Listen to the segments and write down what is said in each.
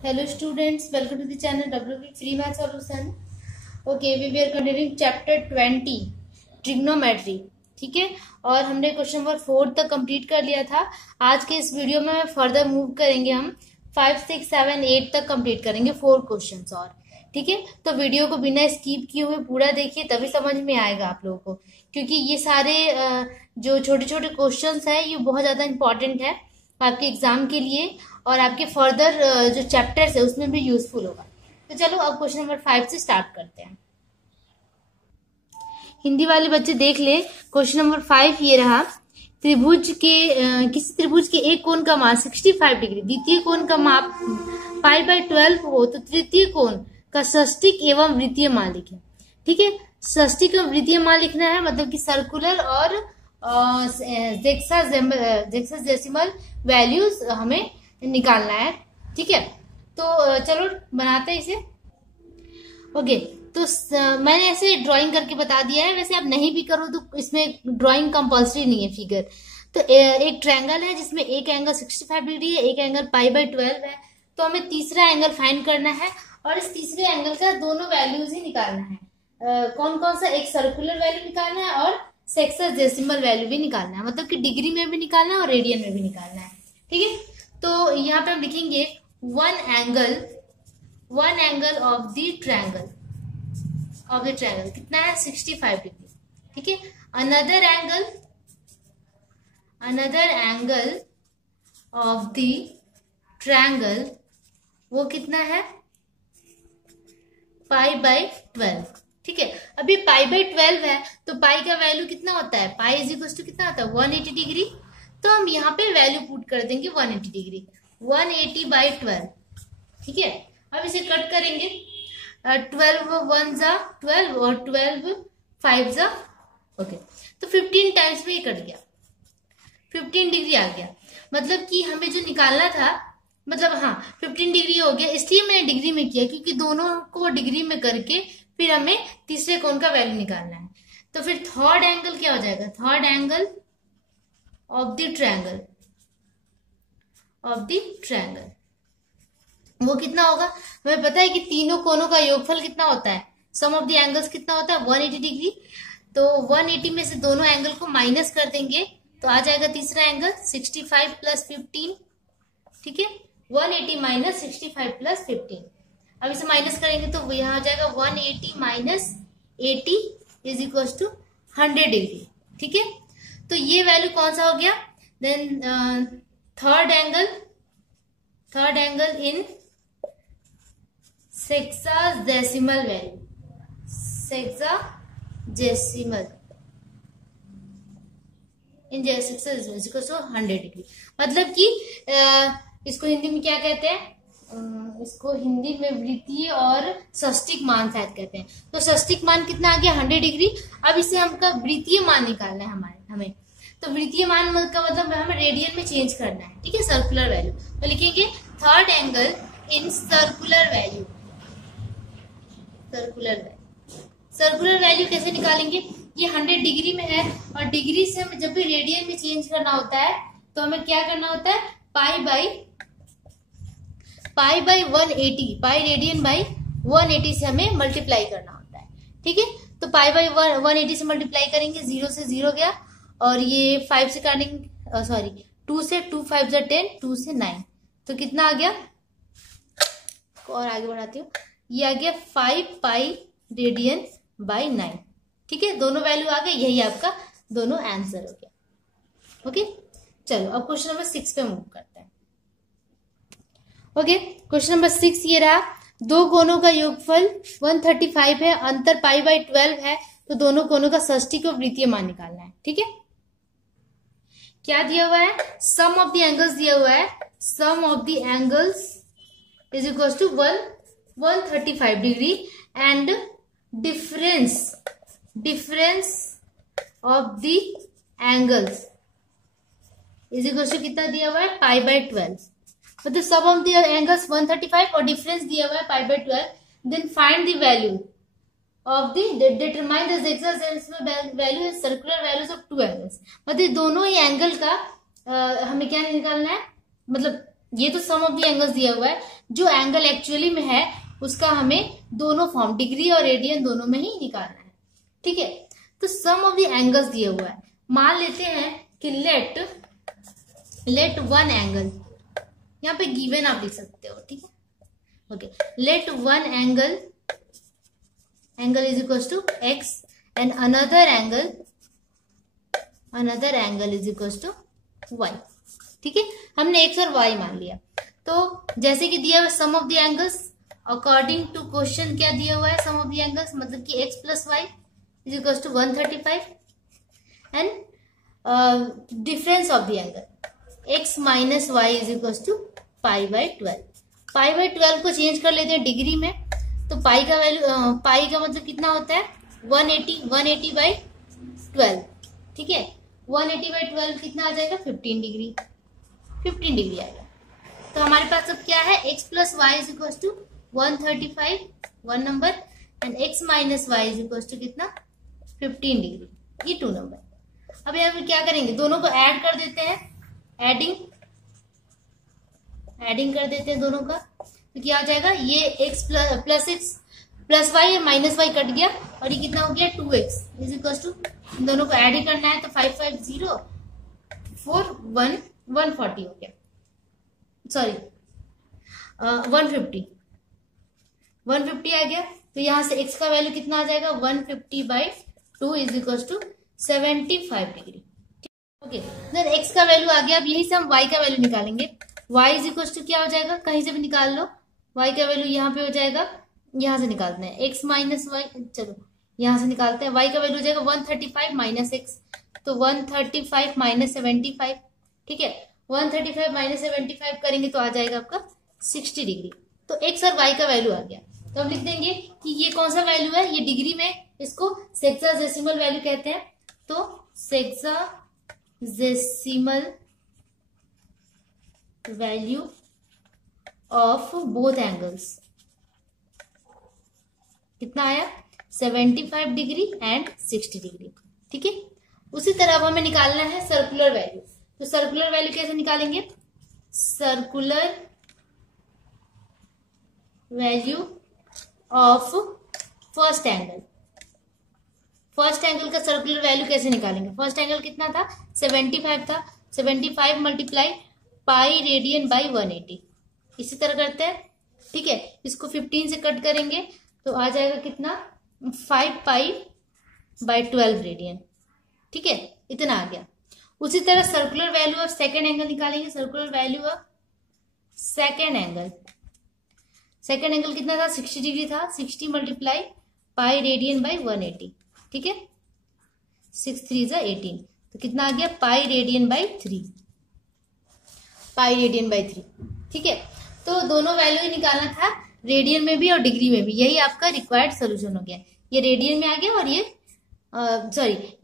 Hello students, welcome to the channel WB Free Math Solution. Okay, we are continuing chapter 20 trigonometry. ठीक है, और हमने question number 4 तक complete कर लिया था. आज के इस वीडियो में फर्दर मूव करेंगे, हम 5, 6, 7, 8 तक कंप्लीट करेंगे 4 क्वेश्चंस और. ठीक है, तो वीडियो को बिना स्किप किए हुए पूरा देखिए, तभी समझ में आएगा आप लोगों को, क्योंकि ये सारे जो छोटे छोटे क्वेश्चंस है ये बहुत ज्यादा इंपॉर्टेंट है आपके एग्जाम के लिए और आपके फर्दर जो चैप्टर्स है उसमें भी यूजफुल होगा. तो चलो अब क्वेश्चन नंबर 5 से स्टार्ट करते हैं. हिंदी वाले बच्चे देख ले, क्वेश्चन नंबर 5 ये रहा. त्रिभुज के किसी त्रिभुज के एक कोण का माप 65 डिग्री, द्वितीय कोण का माप π/12 हो तो तृतीय कोण का षष्टिक एवं वृत्तीय मान लिखें. ठीक है, षष्टिक एवं वृत्तीय मान लिखना है, मतलब कि सर्कुलर और हेक्साडेसिमल वैल्यूज हमें निकालना है. ठीक है, तो चलो बनाते हैं इसे. ओके, तो मैंने ऐसे ड्राइंग करके बता दिया है, वैसे आप नहीं भी करो तो इसमें ड्राइंग कंपल्सरी नहीं है फिगर. तो एक ट्रायंगल है जिसमें एक एंगल 65 डिग्री है, एक एंगल π/12 है. तो हमें तीसरा एंगल फाइंड करना है और इस तीसरे एंगल का दोनों वैल्यूज ही निकालना है. कौन कौन सा, एक सर्कुलर वैल्यू निकालना है और सेक्सडेसिमल वैल्यू भी निकालना है, मतलब कि डिग्री में भी निकालना है और रेडियन में भी निकालना है. ठीक है, तो यहाँ पे हम लिखेंगे one angle of the triangle कितना है 65 डिग्री. ठीक है, another angle of the triangle वो कितना है π/12. ठीक है, अभी π/12 है तो पाई का वैल्यू कितना होता है, पाई इज इक्वल टू कितना होता है 180 डिग्री. तो हम यहाँ पे वैल्यू पुट कर देंगे 180 डिग्री, 180/12. ठीक है, अब इसे कट करेंगे. 12 1 जा 12 और 12 5 जा. ओके, तो 15 टाइम्स में ये कट गया, 15 डिग्री आ गया. मतलब कि हमें जो निकालना था, मतलब हाँ 15 डिग्री हो गया. इसलिए मैंने डिग्री में किया क्योंकि दोनों को डिग्री में करके फिर हमें तीसरे कोण का वैल्यू निकालना है. तो फिर थर्ड एंगल क्या हो जाएगा, third angle of the triangle वो कितना होगा. हमें पता है कि तीनों कोनों का योगफल कितना होता है, सम ऑफ द एंगल्स कितना होता है 180 डिग्री. तो 180 में से दोनों एंगल को माइनस कर देंगे तो आ जाएगा तीसरा एंगल 65 + 15. ठीक है, 180 - 65 + 15. अब इसे माइनस करेंगे तो यहाँ आ जाएगा 180 - 80 इज इक्वल टू 100 डिग्री. ठीक है, तो ये वैल्यू कौन सा हो गया. Then third angle in sexadecimal value, sexadecimal in 100 degree. मतलब कि इसको हिंदी में क्या कहते हैं, इसको हिंदी में वृत्तीय और षष्टिक मान शायद कहते हैं. तो षष्टिक मान कितना आ गया 100 डिग्री. अब इसे हमका वृत्तीय मान निकालना है हमें. तो वृत्तीय मान का मतलब हमें रेडियन में चेंज करना है. ठीक है, सर्कुलर वैल्यू तो लिखेंगे third angle in circular value कैसे निकालेंगे. ये 100 डिग्री में है और डिग्री से हमें जब भी रेडियन में चेंज करना होता है तो हमें क्या करना होता है, π/180, पाई रेडियन बाई 180 से हमें मल्टीप्लाई करना होता है. ठीक है, तो π/180 से मल्टीप्लाई करेंगे, 0 से 0 गया और ये 5 से काटेंगे, सॉरी 2 से 2 5 जा 10, 2 से 9. तो कितना आ गया, और आगे बढ़ाती हूँ, ये आ गया 5 पाई रेडियन बाई 9. ठीक है, दोनों वैल्यू आ गए, यही आपका दोनों आंसर हो गया. ओके, चलो अब क्वेश्चन नंबर 6 पे मूव करते हैं. ओके, क्वेश्चन नंबर 6 ये रहा. दो कोनों का योगफल 135 है, अंतर π/12 है, तो दोनों कोनों का षष्टिक और वृत्तीय मान निकालना है. ठीक है, क्या दिया हुआ है, सम ऑफ द एंगल्स दिया हुआ है, sum of the angles is equal to 135 degree and difference of the angles is equal to कितना दिया हुआ है π/12. मतलब सम ऑफ द एंगल्स 135 और डिफरेंस दिया हुआ है π/12. Then find the value of determine the sexagesimal value and circular values of two angles. मतलब दोनों ही एंगल का हमें क्या निकालना है, मतलब ये तो सम ऑफ द एंगल्स दिया हुआ है, जो एंगल एक्चुअली में है उसका हमें दोनों फॉर्म डिग्री और रेडियन दोनों में ही निकालना है। ठीक है, तो सम ऑफ द एंगल्स दिया हुआ है। मान लेते हैं कि लेट वन एंगल, यहाँ पे गिवन आप लिख सकते हो। ठीक है, okay, let one angle is equal to x and another angle is equal to y. ठीक है, हमने एक्स और वाई मान लिया। तो जैसे कि दिया हुआ sum of the angles, according to question क्या दिया हुआ है, सम ऑफ द एंगल्स मतलब कि x plus y is equal to 135 and difference of the angle x minus y is equal to pi by 12। Pi by 12 को change कर लेते हैं डिग्री में, तो पाई का वैल्यू पाई का मतलब कितना होता है 180 बाई 12। ठीक है, 180 बाई 12 कितना आ जाएगा 15 डिग्री आएगा। तो हमारे पास अब क्या है, x plus y is equal to 135 one number and x minus y is equal to कितना 15 डिग्री, ये 2 नंबर। अब यहाँ पे क्या करेंगे, दोनों को ऐड कर देते हैं, एडिंग कर देते हैं दोनों का, तो क्या हो जाएगा, ये x plus y minus y cut गया और ये कितना हो गया 2x इज इक्वल टू, दोनों को ऐड ही करना है तो 550 4 140 हो गया, सॉरी 150 आ गया। तो यहां से x का वैल्यू कितना आ जाएगा 150 by 2 is equal to 75 degree. Okay, then x का वैल्यू आ गया। अब यही से हम y का वैल्यू निकालेंगे। y इज इक्वल टू क्या हो जाएगा, कहीं से भी निकाल लो, y का वैल्यू यहाँ पे हो जाएगा, यहां से निकालते हैं x माइनस वाई, चलो यहां से निकालते हैं, y का वैल्यू हो जाएगा 135 माइनस एक्स, तो 135 माइनस 75। ठीक है, 135 माइनस 75 करेंगे तो आ जाएगा आपका 60 डिग्री। तो x और y का वैल्यू आ गया, तो हम लिख देंगे कि ये कौन सा वैल्यू है, ये डिग्री में इसको सेक्साडेसिमल वैल्यू कहते हैं। तो sexagesimal value of both angles कितना आया 75 डिग्री एंड 60 डिग्री। ठीक है, उसी तरह अब हमें निकालना है सर्कुलर वैल्यू। तो सर्कुलर वैल्यू कैसे निकालेंगे, circular value of first angle का सर्कुलर वैल्यू कैसे निकालेंगे, फर्स्ट एंगल कितना था 75 था, 75 मल्टीप्लाई पाई रेडियन बाई 180, इसी तरह करते हैं। ठीक है, इसको 15 से कट करेंगे तो आ जाएगा कितना 5 पाई बाई 12 रेडियन। ठीक है, इतना आ गया। उसी तरह circular value of second angle निकालेंगे, circular value of second angle कितना था 60 डिग्री था, 60 मल्टीप्लाई पाई रेडियन बाई 180। ठीक है, 6 3 जा 18, तो कितना आ गया पाई रेडियन बाई 3। ठीक है, तो दोनों वैल्यू ही निकालना था, रेडियन में भी और डिग्री में भी। यही आपका रिक्वायर्ड सोल्यूशन हो गया, ये रेडियन में आ गया और ये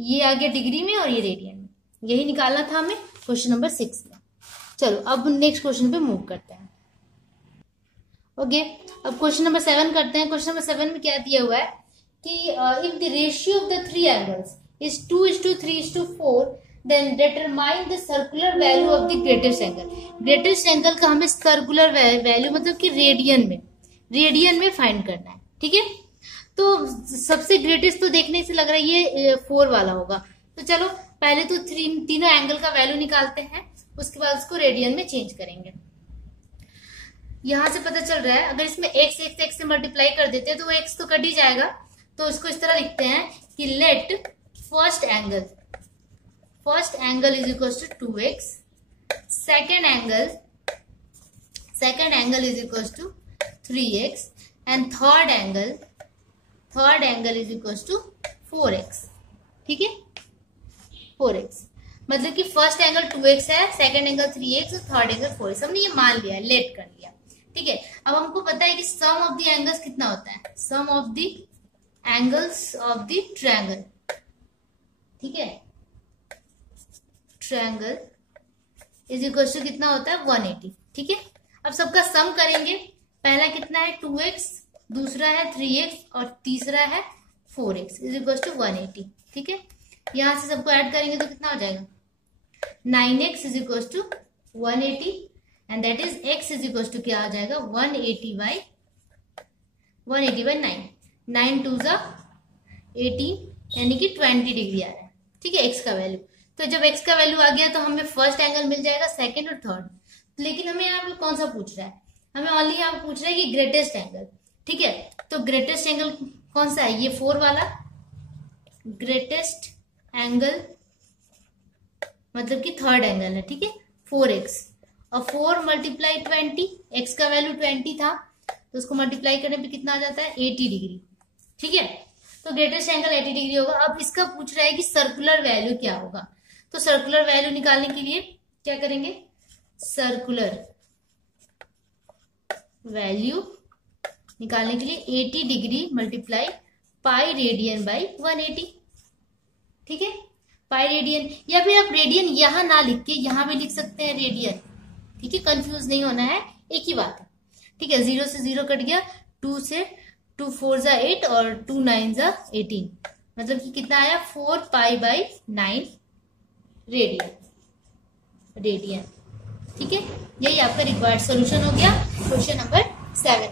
ये आ गया डिग्री में और ये रेडियन में। यही निकालना था हमें क्वेश्चन नंबर 6 में। चलो अब नेक्स्ट क्वेश्चन पे मूव करते हैं। ओके, अब क्वेश्चन नंबर 7 करते हैं। क्वेश्चन नंबर 7 में क्या दिया हुआ है कि if the ratio of the three angles is 2:3:4 then determine the circular value of the greatest angle. Greatest angle का हमें सर्कुलर वैल्यू मतलब कि रेडियन में फाइंड करना है। ठीक है, तो सबसे ग्रेटेस्ट तो देखने से लग रहा है ये 4 वाला होगा। तो चलो पहले तो तीनों एंगल का वैल्यू निकालते हैं, उसके बाद उसको रेडियन में चेंज करेंगे। यहां से पता चल रहा है अगर इसमें x से मल्टीप्लाई कर देते हैं तो वो x तो कट ही जाएगा। तो इसको इस तरह लिखते हैं कि let first angle is equal to 2x, second angle is equal to 3x and third angle is equal to 4x। ठीक है, 4x मतलब कि फर्स्ट एंगल 2x है, सेकेंड एंगल 3x और थर्ड एंगल 4x। हमने ये मान लिया, लेट कर लिया। ठीक है, अब हमको पता है कि सम ऑफ द एंगल्स कितना होता है, sum of the angles of the triangle. ठीक है, ट्रायंगल इज इक्वल टू कितना होता है 180। ठीक है, अब सबका सम करेंगे। पहला कितना है 2x, दूसरा है 3x और तीसरा है 4x इज इक्वल टू 180। ठीक है, यहां से सबको ऐड करेंगे तो कितना हो जाएगा 9x is equal to 180 and that is x is equal to क्या आ जाएगा 180/9। 9 2 ज़ा 18 यानी कि 20 डिग्री आ रहा है। ठीक है x का वैल्यू। तो जब x का वैल्यू आ गया तो हमें फर्स्ट एंगल मिल जाएगा, सेकंड और थर्ड। लेकिन हमें यहाँ पे कौन सा पूछ रहा है, हमें ओनली यहाँ पूछ रहा है कि ग्रेटेस्ट एंगल। ठीक है, तो ग्रेटेस्ट एंगल कौन सा है, ये 4 वाला ग्रेटेस्ट एंगल मतलब कि थर्ड एंगल है। ठीक है, 4x और 4 मल्टीप्लाई 20, x का वैल्यू 20 था तो उसको मल्टीप्लाई करने पे कितना आ जाता है 80 डिग्री। ठीक है, तो ग्रेटेस्ट एंगल 80 डिग्री होगा। अब इसका पूछ रहा है कि सर्कुलर वैल्यू क्या होगा, तो सर्कुलर वैल्यू निकालने के लिए क्या करेंगे, सर्कुलर वैल्यू निकालने के लिए 80 degree multiply pi radian by 180। ठीक है, पाई रेडियन, या फिर आप रेडियन यहां ना लिख के यहां भी लिख सकते हैं रेडियन। ठीक है, कंफ्यूज नहीं होना है, एक ही बात है। ठीक है, 0 से 0 कट गया, 2 से 2 4 ज़ा 8 और 2 9 ज़ा 18, मतलब कि कितना आया 4 पाई बाई 9 रेडियन। ठीक है, यही आपका रिक्वायर्ड सॉल्यूशन हो गया क्वेश्चन नंबर 7।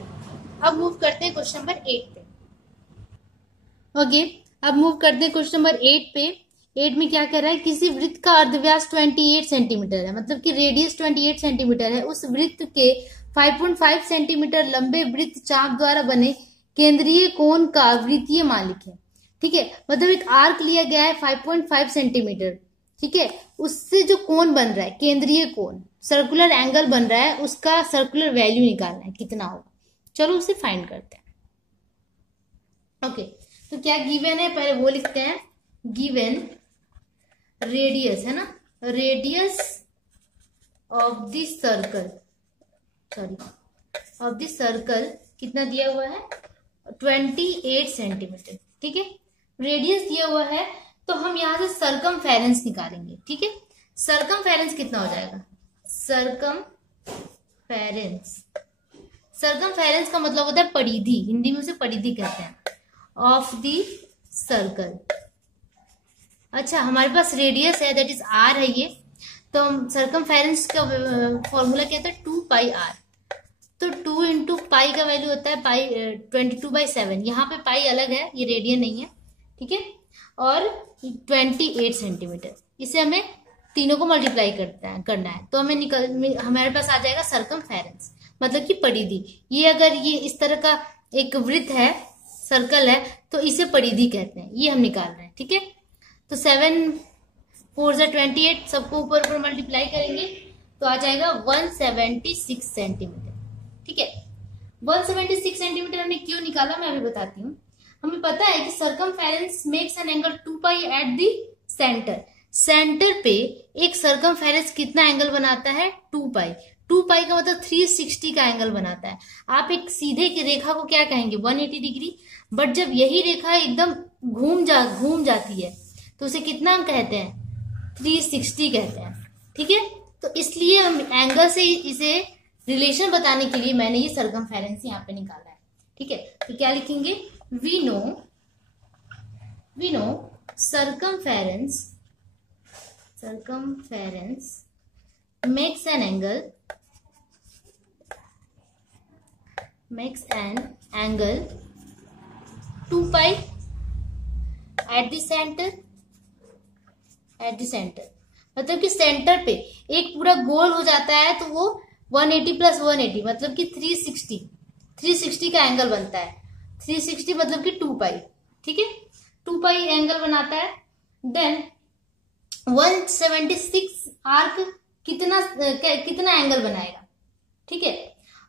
अब मूव करते हैं क्वेश्चन नंबर 8 पे। ओके, अब मूव करते हैं क्वेश्चन नंबर 8 पे। 8 में क्या कर रहा है, किसी वृत्त का अर्धव्यास 28 सेंटीमीटर है, मतलब कि रेडियस 28 सेंटीमीटर है। उस वृत्त के 5.5 सेंटीमीटर लंबे वृत्त चाप द्वारा बने केंद्रीय कोण का वृत्तीय मान लिखें। ठीक है, मतलब एक आर्क लिया गया है 5.5 सेंटीमीटर। ठीक है, उससे जो कोण बन रहा है, केंद्रीय कोण, सर्कुलर एंगल बन रहा है, उसका सर्कुलर वैल्यू निकालना है कितना होगा। चलो उसे फाइंड करते हैं। ओके, तो क्या गिवन है, पहले वो लिखते हैं। गिवन रेडियस है ना, radius of the circle, of the circle कितना दिया हुआ है 28 सेंटीमीटर। ठीक है, रेडियस दिया हुआ है तो हम यहां से सरकमफेरेंस निकालेंगे। ठीक है, सरकमफेरेंस कितना हो जाएगा, सरकमफेरेंस का मतलब होता है परिधि, हिंदी में उसे परिधि कहते हैं, ऑफ द सर्कल। अच्छा, हमारे पास रेडियस है दैट इज आर है ये, तो हम सरकमफेरेंस का फॉर्मूला क्या था 2 पाई आर। तो 2 इंटू पाई का वैल्यू होता है पाई 22/7। यहाँ पे पाई अलग है, ये रेडियन नहीं है। ठीक है, और 28 सेंटीमीटर, इसे हमें तीनों को मल्टीप्लाई करना है तो हमारे पास आ जाएगा सरकमफेरेंस, मतलब कि परिधि। ये अगर ये इस तरह का एक वृत्त है, सर्कल है, तो इसे परिधि कहते हैं, ये हम निकाल रहे हैं। ठीक है, तो 7 4 ज़ा 28, सबको ऊपर ऊपर मल्टीप्लाई करेंगे तो आ जाएगा 176 सेंटीमीटर। ठीक है, 176 सेंटीमीटर हमने क्यों निकाला मैं अभी बताती हूँ। हमें पता है कि circumference makes an angle 2 pi at the centre. Centre पे एक सर्कमफेरेंस कितना एंगल बनाता है 2 पाई। 2 पाई का मतलब 360 का एंगल बनाता है। आप एक सीधे की रेखा को क्या कहेंगे 180 डिग्री, बट जब यही रेखा एकदम घूम जाती है तो उसे कितना हम कहते हैं 360 कहते हैं। ठीक है, तो इसलिए हम एंगल से इसे रिलेशन बताने के लिए मैंने ये सर्कमफेरेंस यहाँ पे निकाला है। ठीक है, तो क्या लिखेंगे, we know circumference makes an angle 2 pi at the center, मतलब कि सेंटर पे एक पूरा गोल हो जाता है तो वो 180 प्लस 180 मतलब कि 360 का एंगल बनता है। 360 मतलब कि 2 पाई। ठीक है, 2 पाई एंगल बनाता है। देन 176 आर्क कितना एंगल बनाएगा। ठीक है,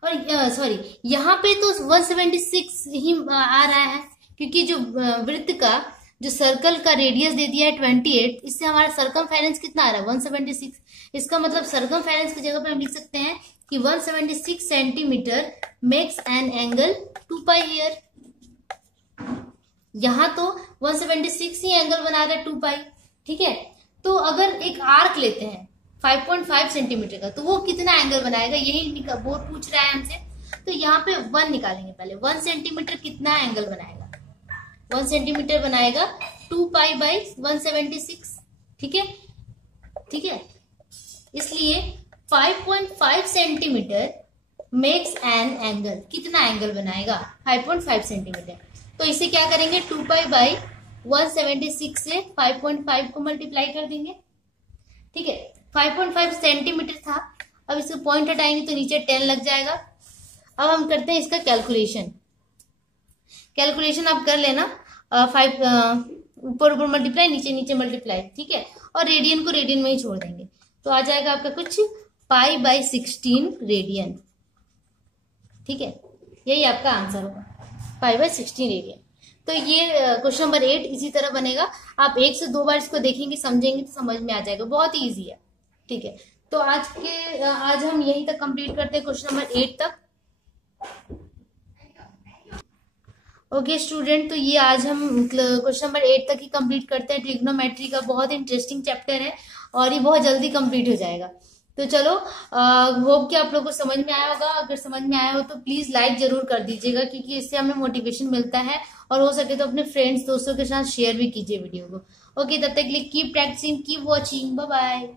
और सॉरी यहाँ पे तो 176 ही आ रहा है क्योंकि जो वृत्त का जो सर्कल का रेडियस दे दिया है 28, इससे हमारा सर्कमफेरेंस कितना आ रहा है 176। इसका मतलब सर्कमफेरेंस की जगह पे हम लिख सकते हैं कि 176 centimetre makes an angle 2 pi here. यहां तो 176 ही एंगल बना रहा है 2 पाई। ठीक है, तो अगर एक आर्क लेते हैं 5.5 सेंटीमीटर का तो वो कितना एंगल बनाएगा, यही बोर्ड पूछ रहा है हमसे। तो यहाँ पे 1 निकालेंगे पहले। 1 सेंटीमीटर कितना एंगल बनाएगा, 1 सेंटीमीटर बनाएगा 2 पाई बाई 176। ठीक है, इसलिए 5.5 सेंटीमीटर मेक्स एन एंगल, कितना एंगल बनाएगा 5.5 सेंटीमीटर। तो इसे क्या करेंगे 2 पाई बाई 176 से 5.5 को मल्टीप्लाई कर देंगे। ठीक है, 5.5 सेंटीमीटर था, अब इसको पॉइंट हटाएंगे तो नीचे 10 लग जाएगा। अब हम करते हैं इसका कैलकुलेशन आप कर लेना, 5 ऊपर ऊपर मल्टीप्लाई, नीचे नीचे मल्टीप्लाई, ठीक है, और रेडियन को रेडियन में ही छोड़ देंगे, तो आ जाएगा आपका कुछ पाई बाई 16 रेडियन। ठीक है, यही आपका आंसर होगा, पाई बाई 16 रेडियन। तो ये क्वेश्चन नंबर 8 इसी तरह बनेगा। आप 1 से 2 बार इसको देखेंगे, समझेंगे तो समझ में आ जाएगा, बहुत ही ईजी है। ठीक है, तो आज हम यहीं तक कंप्लीट करते हैं क्वेश्चन नंबर 8 तक। ओके स्टूडेंट, तो ये आज हम क्वेश्चन नंबर 8 तक ही कंप्लीट करते हैं। ट्रिग्नोमेट्री का बहुत इंटरेस्टिंग चैप्टर है और ये बहुत जल्दी कंप्लीट हो जाएगा। तो चलो, होप कि आप लोगों को समझ में आया होगा। अगर समझ में आया हो तो प्लीज लाइक जरूर कर दीजिएगा, क्योंकि इससे हमें मोटिवेशन मिलता है, और हो सके तो अपने फ्रेंड्स दोस्तों के साथ शेयर भी कीजिए वीडियो को। ओके, तब तक के लिए keep practising, keep watching, bye bye.